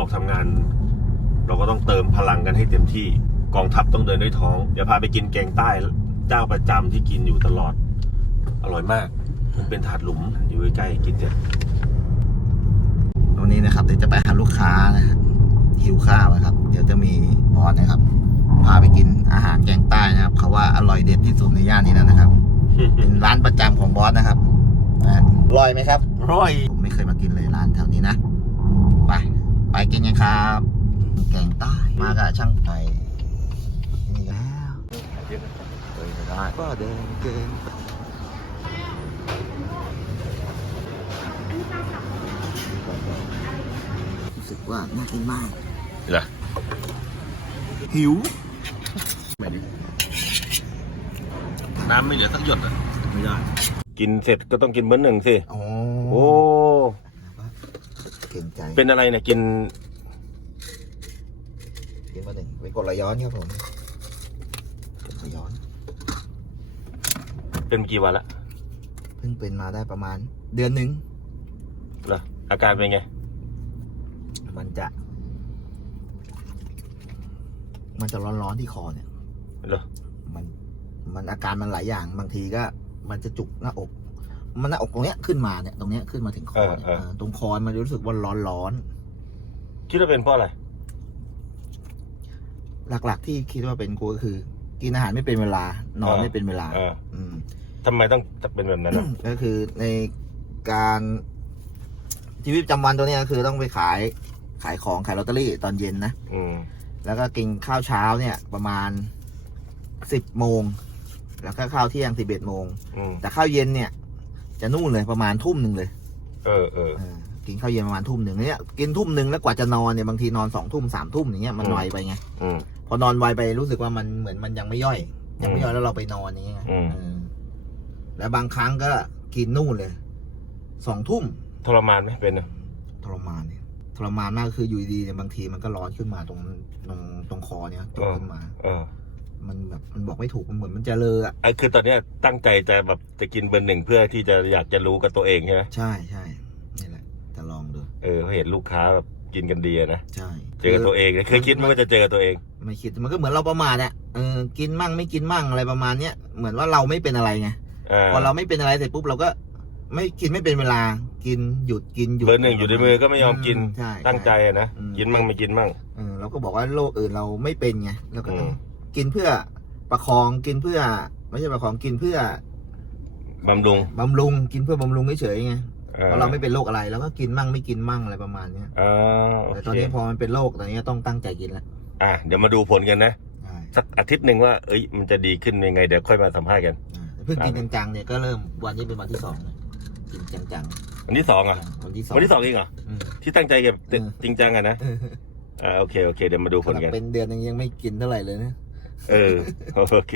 ออกทำงาน เราก็ต้องเติมพลังกันให้เต็มที่กองทัพต้องเดินด้วยท้อง เดี๋ยวพาไปกินแกงใต้เจ้าประจำที่กินอยู่ตลอด อร่อยมาก มันเป็นถาดหลุมอยู่ใกล้ๆกินเนี่ยวันนี้นะครับเดี๋ยวจะไปหาลูกค้านะครับหิวข้าวนะครับ เดี๋ยวจะมีบอสนะครับ พาไปกินอาหารแกงใต้นะครับเขาว่าอร่อยเด็ดที่สุดในย่านนี้แล้วนะครับ เป็นร้านประจำของบอสนะครับอะอร่อยไหมครับร่อย ผมไม่เคยมากินเลยร้านแถวนี้นะ ไป ไปกินกันครับ แกงใต้ มากับช่างไผ่นี่แล้วเดินก็ได้ก็เดินเกินรู้สึกว่าน่ากินมากเหรอหิวน้ำไม่เหลือสักหยดอะ ไม่ได้ กินเสร็จก็ต้องกินเบอร์หนึ่งสิ โอ้โอ้ เก่งใจเป็นอะไรเนี่ยกินกินมาหนึ่งไปกดระย้อนครับผมกดระย้อน เป็นกี่วันละเพิ่งเป็นมาได้ประมาณ เดือนหนึ่งเหรออาการเป็นไง มันจะ มันจะร้อนๆที่คอเนี่ยเหรอมันมันอาการมันหลายอย่างบางทีก็ มันจะจุกหน้าอก มันหน้าอกตรงเนี้ยขึ้นมาเนี่ยตรงเนี้ยขึ้นมาถึงคอเนี่ยเออเออ เออตรงคอมันรู้สึกว่าร้อนคิดว่าเป็นเพราะอะไร ๆหลักๆที่คิดว่าเป็นกูก็คือ กินอาหารไม่เป็นเวลานอนเออ ไม่เป็นเวลา เอออืม ทำไมต้องเป็นแบบนั้นอะก็คือในการชีวิตประจำวันตัวเนี้ยก็คือต้องไปขายขายของขายลอตเตอรี่ตอนเย็นนะ อืม แล้วก็กินข้าวเช้าเนี่ยประมาณสิบโมง แล้วก็ข้าวเที่ยงสิบเอ็ดโมง อืม แต่ข้าวเย็นเนี่ย จะนู่นเลยประมาณทุ่มหนึ่งเลยเออเออ เออกินข้าวเย็นประมาณทุ่มหนึ่งเนี่ยกินทุ่มหนึ่งแล้วกว่าจะนอนเนี่ยบางทีนอนสองทุ่มสามทุ่มอย่างเงี้ยมันอืม ไวไปไงอืม พอนอนไวไปรู้สึกว่ามันเหมือนมันยังไม่ย่อย ยังไม่ย่อยแล้วเราไปนอนอย่างเงี้ยอืม เออแล้วบางครั้งก็กินนู่นเลยสองทุ่ม ทรมานไหมเป็นอะทรมานเนี่ยทรมานมากคืออยู่ดีๆเนี่ยบางทีมันก็ร้อนขึ้นมาตรงตรงตรงคอเนี่ยจุกขึ้นมา เออ มันแบบมันบอกไม่ถูกมันเหมือนมันจะเลอะอะไอ้คือตอนเนี้ยตั้งใจจะแบบจะกินเบอร์หนึ่งเพื่อที่จะอยากจะรู้กับตัวเองใช่ไหมใช่ใช่นี่แหละจะลองดูเออเขาเห็นลูกค้าแบบกินกันดีอะนะใช่เจอกับตัวเองเคยคิดไหมว่าจะเจอกับตัวเอง ไม่คิดมันก็เหมือนเราประมาทอะเออกินมั่งไม่กินมั่งอะไรประมาณเนี้ยเหมือนว่าเราไม่เป็นอะไรไงอ่าพอเราไม่เป็นอะไรเสร็จปุ๊บเราก็ ไม่กินไม่เป็นเวลากินหยุดกินหยุดเบอร์หนึ่งอยู่ในมือก็ไม่ยอมกินใช่ตั้งใจอะนะอืม กินมั่งไม่กินมั่ง เออเราก็บอกว่าโรคอื่นเราไม่เป็นไงแล้วก็อืม กินเพื่อประคองกินเพื่อ ไม่ใช่ประคองกินเพื่อบำรุง บำรุงกินเพื่อบำรุงเฉยๆไงอ่เพราะเราไม่เป็นโรคอะไรเราก็กินมั่งไม่กินมั่งอะไรประมาณเนี้ยอ่าโอแต่เคตอนนี้พอมันเป็นโรคตอนนี้ต้องตั้งใจกินแล้วอะเดี๋ยวมาดูผลกันนะ ใช่สักอาทิตย์หนึ่งว่า เอ้ย มันจะดีขึ้นยังไง เดี๋ยวค่อยมาสัมภาษณ์กัน อ่าเพิ่งกินจังๆเนี่ยก็เริ่มวันนี้เป็นวันที่สองเลยกินจังวันที่สองอะ ๆวันที่สองวันที่สองเองเหรอ อืม ที่ตั้งใจเก็บเออ จริงจังอะนะอ่า โอเค โอเค เดี๋ยวมาดูผลขนาดกัน เป็นเดือนนึงยังไม่กินเท่าไหร่เลยนะ เออ โอเค